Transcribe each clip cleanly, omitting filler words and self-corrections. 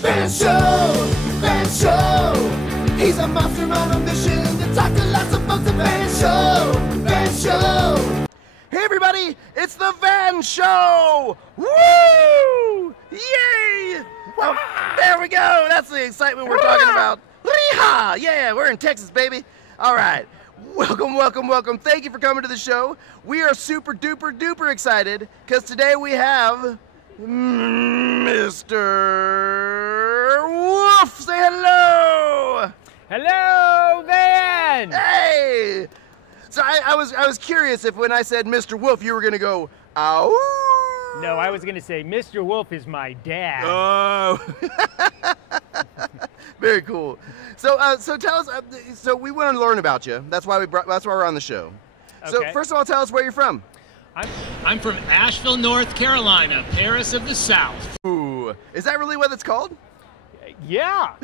Van Show, Van Show. He's a monster on a mission to talk to lots of folks. Van Show, Van Show. Hey everybody, it's the Van Show! Woo! Yay! Oh, there we go. That's the excitement we're talking about. Yeehaw! Yeah, we're in Texas, baby. All right. Welcome, welcome, welcome. Thank you for coming to the show. We are super duper duper excited because today we have Mr. Wolf. Say hello. Hello, Van. Hey. So I was curious if when I said Mr. Wolf, you were gonna go, ow. No, I was going to say Mr. Wolf is my dad. Oh. Very cool. So tell us. So we want to learn about you. That's why we're on the show. Okay. So first of all, tell us where you're from. I'm from Asheville, North Carolina, Paris of the South. Ooh, is that really what it's called? Yeah.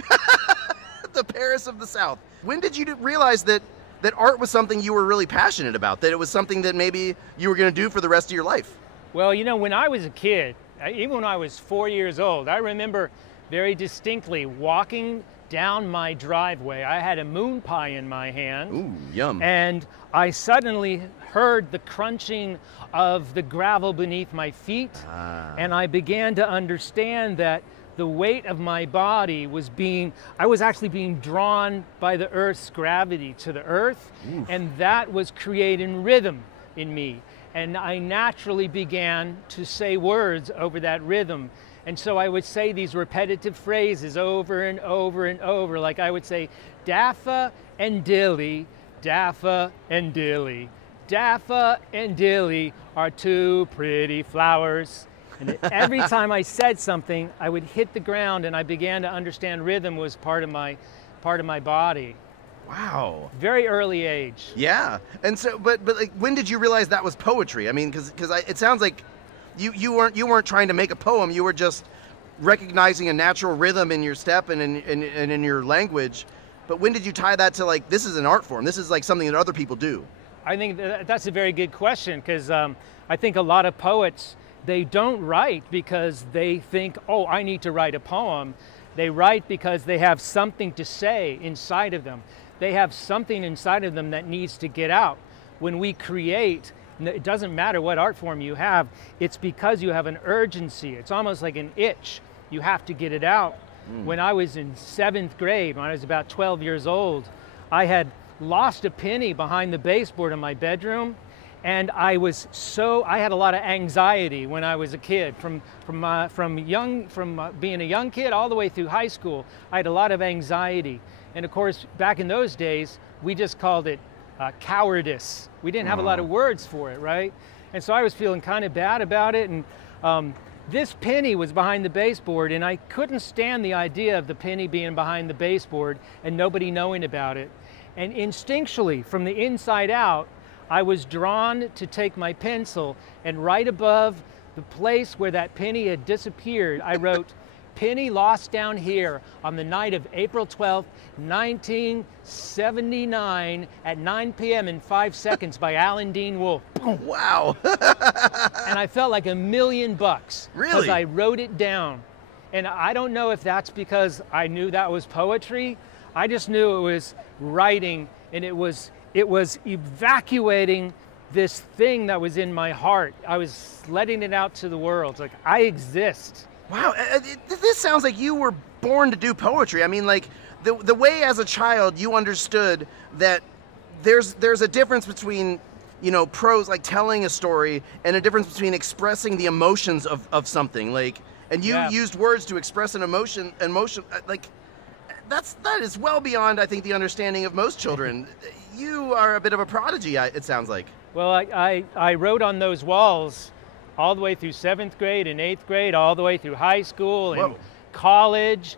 The Paris of the South. When did you realize that art was something you were really passionate about? That it was something that maybe you were going to do for the rest of your life? Well, you know, when I was a kid, even when I was 4 years old, I remember very distinctly walking down my driveway. I had a moon pie in my hand. Ooh, yum. And I suddenly heard the crunching of the gravel beneath my feet. And I began to understand that the weight of my body was I was actually being drawn by the Earth's gravity to the Earth. Oof. And that was creating rhythm in me. And I naturally began to say words over that rhythm. And so I would say these repetitive phrases over and over and over. Like I would say, Daffa and Dilly, Daffa and Dilly. Daffa and Dilly are two pretty flowers. And every time I said something, I would hit the ground and I began to understand rhythm was part of my body. Wow. Very early age. Yeah. And so, but like, when did you realize that was poetry? I mean, because it sounds like you weren't trying to make a poem. You were just recognizing a natural rhythm in your step and in your language. But when did you tie that to, like, this is an art form? This is like something that other people do. I think that's a very good question, because I think a lot of poets, they don't write because they think, oh, I need to write a poem. They write because they have something to say inside of them. They have something inside of them that needs to get out. When we create, it doesn't matter what art form you have, it's because you have an urgency. It's almost like an itch. You have to get it out. When I was in 7th grade, when I was about 12 years old, I had lost a penny behind the baseboard in my bedroom. And I had a lot of anxiety when I was a kid, from being a young kid all the way through high school. I had a lot of anxiety. And of course, back in those days, we just called it cowardice. We didn't have a lot of words for it, right? And so I was feeling kind of bad about it. And this penny was behind the baseboard, and I couldn't stand the idea of the penny being behind the baseboard and nobody knowing about it. And instinctually, from the inside out, I was drawn to take my pencil, and right above the place where that penny had disappeared, I wrote, "Penny lost down here on the night of April 12th, 1979 at 9 p.m. and 5 seconds by Allan Wolf." Wow. And I felt like $1 million. Really? Because I wrote it down. And I don't know if that's because I knew that was poetry. I just knew it was writing, and it was evacuating this thing that was in my heart. I was letting it out to the world. It's like, I exist. Wow, this sounds like you were born to do poetry. I mean, like, the way as a child you understood that there's a difference between, you know, prose, like telling a story, and a difference between expressing the emotions of something. Like, and you used words to express an emotion, like, that is well beyond, I think, the understanding of most children. You are a bit of a prodigy, it sounds like. Well, I wrote on those walls all the way through 7th grade and 8th grade, all the way through high school and college,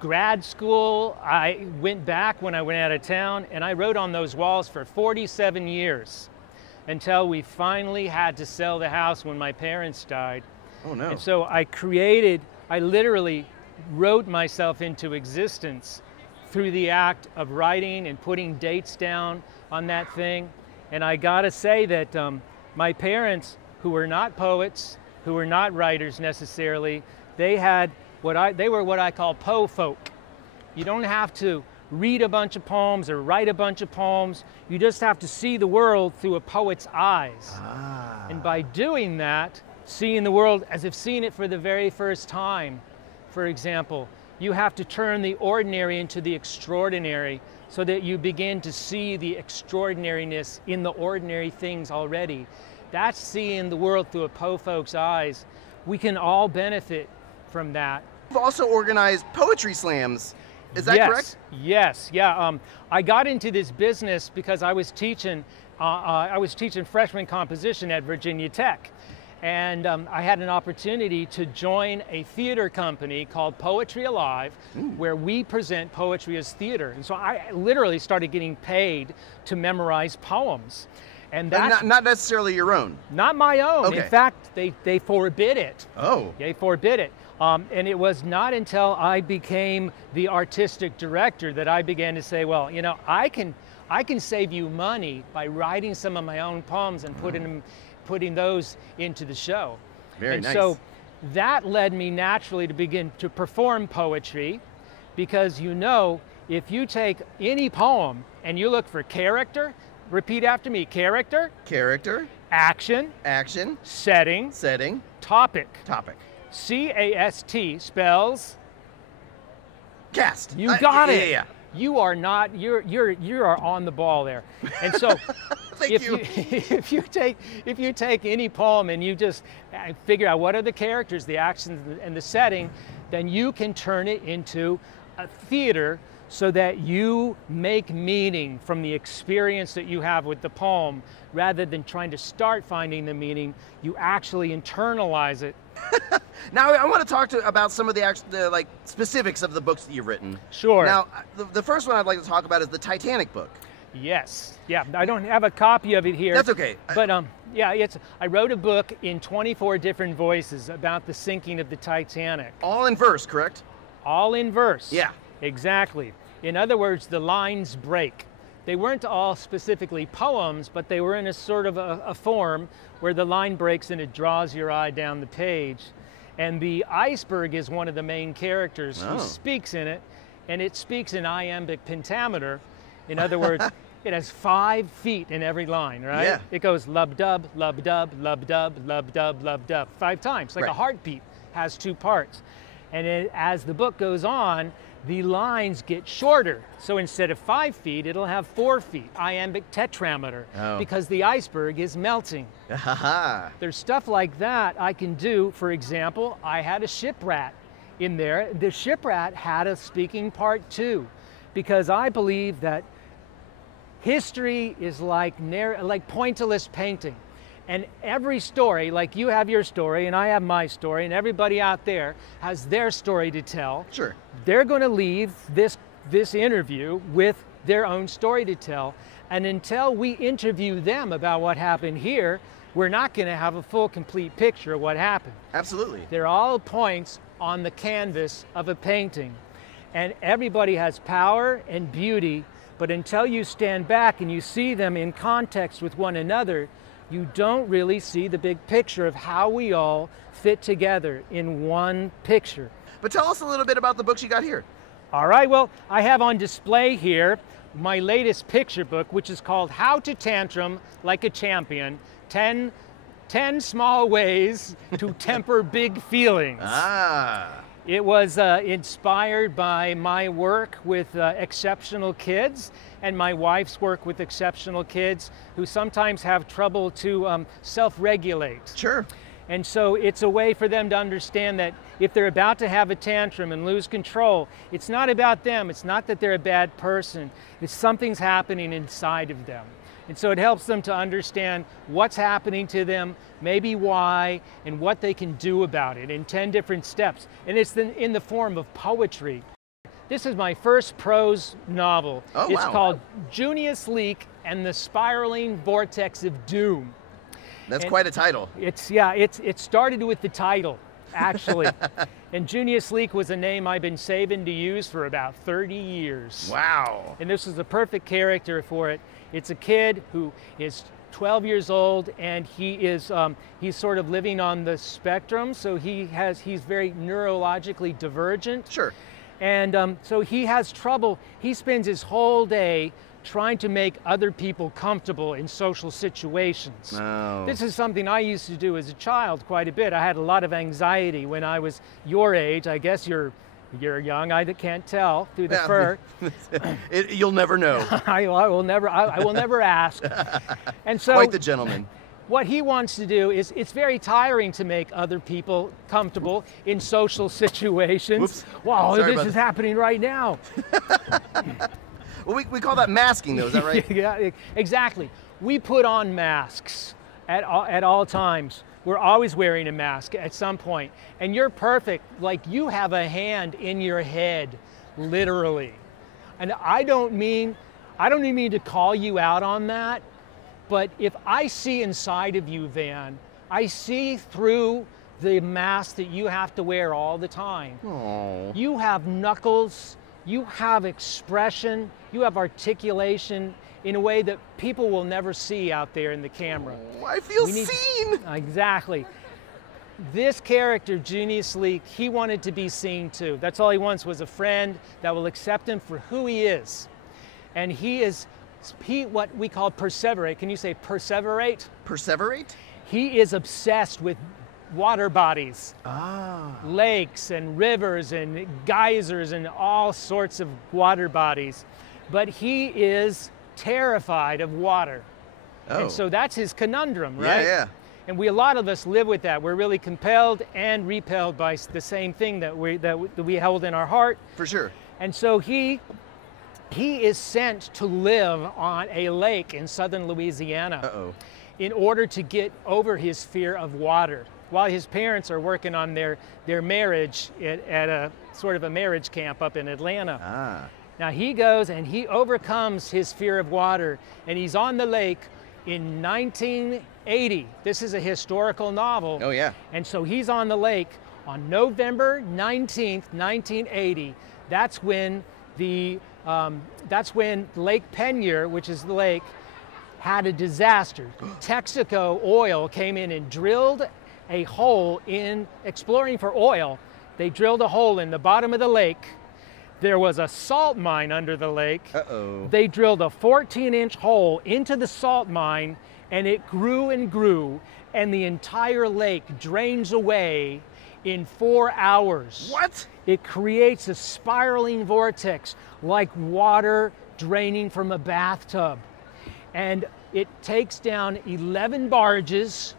grad school. I went back when I went out of town, and I wrote on those walls for 47 years until we finally had to sell the house when my parents died. Oh, no. And so I literally wrote myself into existence through the act of writing and putting dates down on that thing. And I gotta say that my parents, who were not poets, who were not writers necessarily, they had They were what I call po folk. You don't have to read a bunch of poems or write a bunch of poems. You just have to see the world through a poet's eyes. And by doing that, seeing the world as if seeing it for the very first time, for example, you have to turn the ordinary into the extraordinary so that you begin to see the extraordinariness in the ordinary things already. That's seeing the world through a po folk's eyes. We can all benefit from that. You've also organized poetry slams. Is that correct? Yes, yeah. I got into this business because I was teaching freshman composition at Virginia Tech. And I had an opportunity to join a theater company called Poetry Alive, where we present poetry as theater. And so I literally started getting paid to memorize poems. And that's not necessarily your own? Not my own. Okay. In fact, they forbid it. Oh. They forbid it. And it was not until I became the artistic director that I began to say, well, you know, I can save you money by writing some of my own poems and putting those into the show. Very nice. So that led me naturally to begin to perform poetry, because you know, if you take any poem and you look for character, repeat after me, character, action, setting, topic. C-A-S-T spells cast. You got it. Yeah. You are not. You are on the ball there. And so, if you take any poem and you just figure out what are the characters, the actions, and the setting, then you can turn it into a theater so that you make meaning from the experience that you have with the poem, rather than trying to start finding the meaning. You actually internalize it. Now I want to talk about some of the like specifics of the books that you've written. Sure. Now the first one I'd like to talk about is the Titanic book. Yes. Yeah. I don't have a copy of it here. That's okay. But yeah, I wrote a book in 24 different voices about the sinking of the Titanic. All in verse, correct? All in verse. Yeah. Exactly. In other words, the lines break. They weren't all specifically poems, but they were in a sort of a form where the line breaks and it draws your eye down the page. And the iceberg is one of the main characters who speaks in it, and it speaks in iambic pentameter. In other words, it has 5 feet in every line, right? Yeah. It goes lub-dub, lub-dub, lub-dub, lub-dub, lub-dub, 5 times, like a heartbeat has 2 parts. And as the book goes on, the lines get shorter. So instead of 5 feet, it'll have 4 feet, iambic tetrameter, because the iceberg is melting. There's stuff like that I can do. For example, I had a shipwreck in there. The shipwreck had a speaking part too, because I believe that history is like pointillist painting. And every story, like you have your story and I have my story, and everybody out there has their story to tell. Sure. They're going to leave this interview with their own story to tell. And until we interview them about what happened here, we're not going to have a full, complete picture of what happened. Absolutely. They're all points on the canvas of a painting. And everybody has power and beauty, but until you stand back and you see them in context with one another, you don't really see the big picture of how we all fit together in one picture. But tell us a little bit about the books you got here. All right, well, I have on display here my latest picture book, which is called How to Tantrum Like a Champion, 10 Small Ways to Temper Big Feelings. It was inspired by my work with exceptional kids and my wife's work with exceptional kids who sometimes have trouble to self-regulate. Sure. And so it's a way for them to understand that if they're about to have a tantrum and lose control, it's not about them. It's not that they're a bad person. It's something's happening inside of them. And so it helps them to understand what's happening to them, maybe why, and what they can do about it in 10 different steps. And it's in the form of poetry. This is my first prose novel. It's called Junius Leak and the Spiraling Vortex of Doom. That's quite a title. It started with the title, actually. And Junius Leak was a name I've been saving to use for about 30 years. Wow. And this is the perfect character for it. It's a kid who is 12 years old, and he is he's sort of living on the spectrum, so he's very neurologically divergent. Sure. And so he has trouble. He spends his whole day trying to make other people comfortable in social situations. Oh. This is something I used to do as a child quite a bit. I had a lot of anxiety when I was your age. I guess you're young. I can't tell through the fur. You'll never know. I will never ask. And so, quite the gentleman. What he wants to do is, it's very tiring to make other people comfortable in social situations. Whoops. Wow, Sorry this is happening right now. Well, we call that masking, though. Is that right? Yeah, exactly. We put on masks at all times. We're always wearing a mask at some point. And you're perfect. Like, you have a hand in your head, literally. And I don't mean to call you out on that, but if I see inside of you, Van, I see through the mask that you have to wear all the time. Aww. You have knuckles, you have expression, you have articulation in a way that people will never see out there in the camera. Oh, I feel seen. Exactly. This character, Junius Leak, he wanted to be seen too. That's all he wants, was a friend that will accept him for who he is. And he what we call perseverate. Can you say perseverate? Perseverate? He is obsessed with water bodies, lakes and rivers and geysers and all sorts of water bodies. But he is terrified of water. Oh. And so that's his conundrum, right? Yeah, yeah. And a lot of us live with that. We're really compelled and repelled by the same thing that we hold in our heart. For sure. And so he is sent to live on a lake in southern Louisiana in order to get over his fear of water, while his parents are working on their marriage at a sort of a marriage camp up in Atlanta. Now he goes and he overcomes his fear of water, and he's on the lake in 1980. This is a historical novel. Oh, yeah. And so he's on the lake on November 19th, 1980. That's when Lake Penier, which is the lake, had a disaster. Texaco Oil came in and drilled a hole in exploring for oil. They drilled a hole in the bottom of the lake. There was a salt mine under the lake. They drilled a 14-inch hole into the salt mine, and it grew and grew, and the entire lake drains away in 4 hours. What? It creates a spiraling vortex like water draining from a bathtub. And it takes down 11 barges.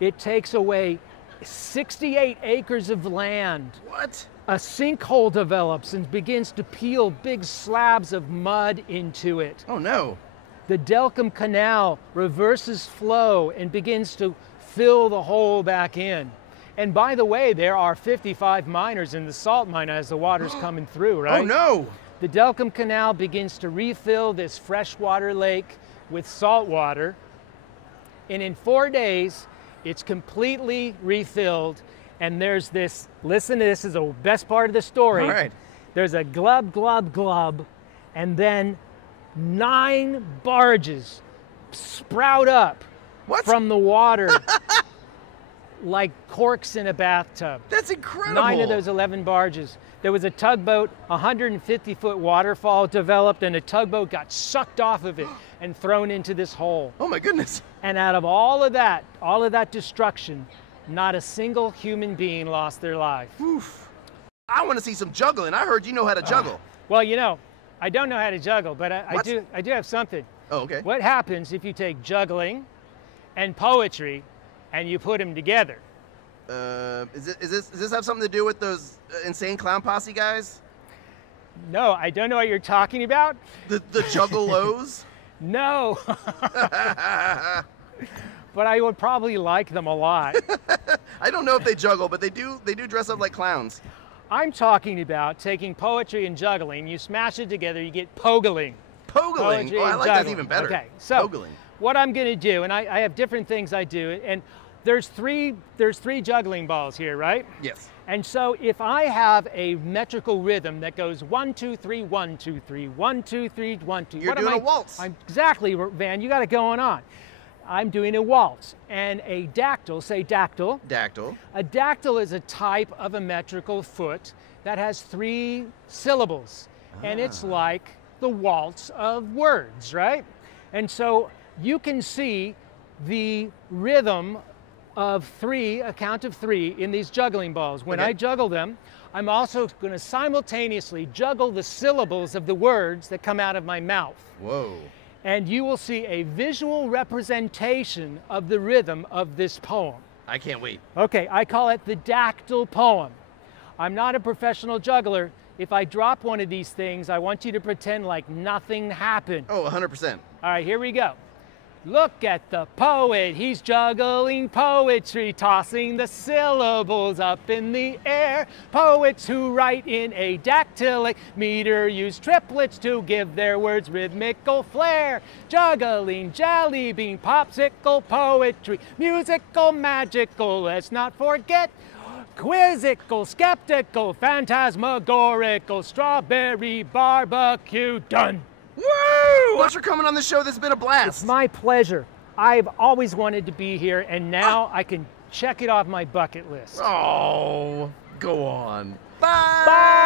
It takes away 68 acres of land. What? A sinkhole develops and begins to peel big slabs of mud into it. Oh, no. The Delcambre Canal reverses flow and begins to fill the hole back in. And by the way, there are 55 miners in the salt mine as the water's coming through, right? Oh, no. The Delcambre Canal begins to refill this freshwater lake with salt water. And in 4 days, it's completely refilled. And there's this, listen to this, is the best part of the story. All right. There's a glub, glub, glub, and then 9 barges sprout up from the water like corks in a bathtub. That's incredible. 9 of those 11 barges. There was a tugboat, 150-foot waterfall developed, and a tugboat got sucked off of it and thrown into this hole. Oh my goodness. And out of all of that destruction, not a single human being lost their life. Oof. I want to see some juggling. I heard you know how to juggle. Well, you know, I don't know how to juggle, but I do have something. Oh, okay. What happens if you take juggling and poetry and you put them together? Does this have something to do with those insane clown posse guys? No, I don't know what you're talking about. The juggalos? No. But I would probably like them a lot. I don't know if they juggle, but they do dress up like clowns. I'm talking about taking poetry and juggling. You smash it together, you get pogling. Pogling? Oh, I like that even better. Okay, so pogling. What I'm going to do, and I have different things I do, and there's three juggling balls here, right? Yes. And so if I have a metrical rhythm that goes 1, 2, 3, 1, 2, 3, 1, 2, 3, 1, 2. You're doing a waltz. Exactly, Van. You got it going on. I'm doing a waltz. And a dactyl, say dactyl. Dactyl. A dactyl is a type of a metrical foot that has 3 syllables. And it's like the waltz of words, right? And so you can see the rhythm of 3, a count of 3 in these juggling balls. When I juggle them, I'm also going to simultaneously juggle the syllables of the words that come out of my mouth. Whoa. And you will see a visual representation of the rhythm of this poem. I can't wait. Okay, I call it the dactyl poem. I'm not a professional juggler. If I drop one of these things, I want you to pretend like nothing happened. Oh, 100%. All right, here we go. Look at the poet, he's juggling poetry, tossing the syllables up in the air. Poets who write in a dactylic meter use triplets to give their words rhythmical flair. Juggling, jelly bean, popsicle poetry, musical, magical, let's not forget. Quizzical, skeptical, phantasmagorical, strawberry barbecue, done. Woo! Thanks for coming on the show. This has been a blast. It's my pleasure. I've always wanted to be here, and now I can check it off my bucket list. Oh, go on. Bye. Bye.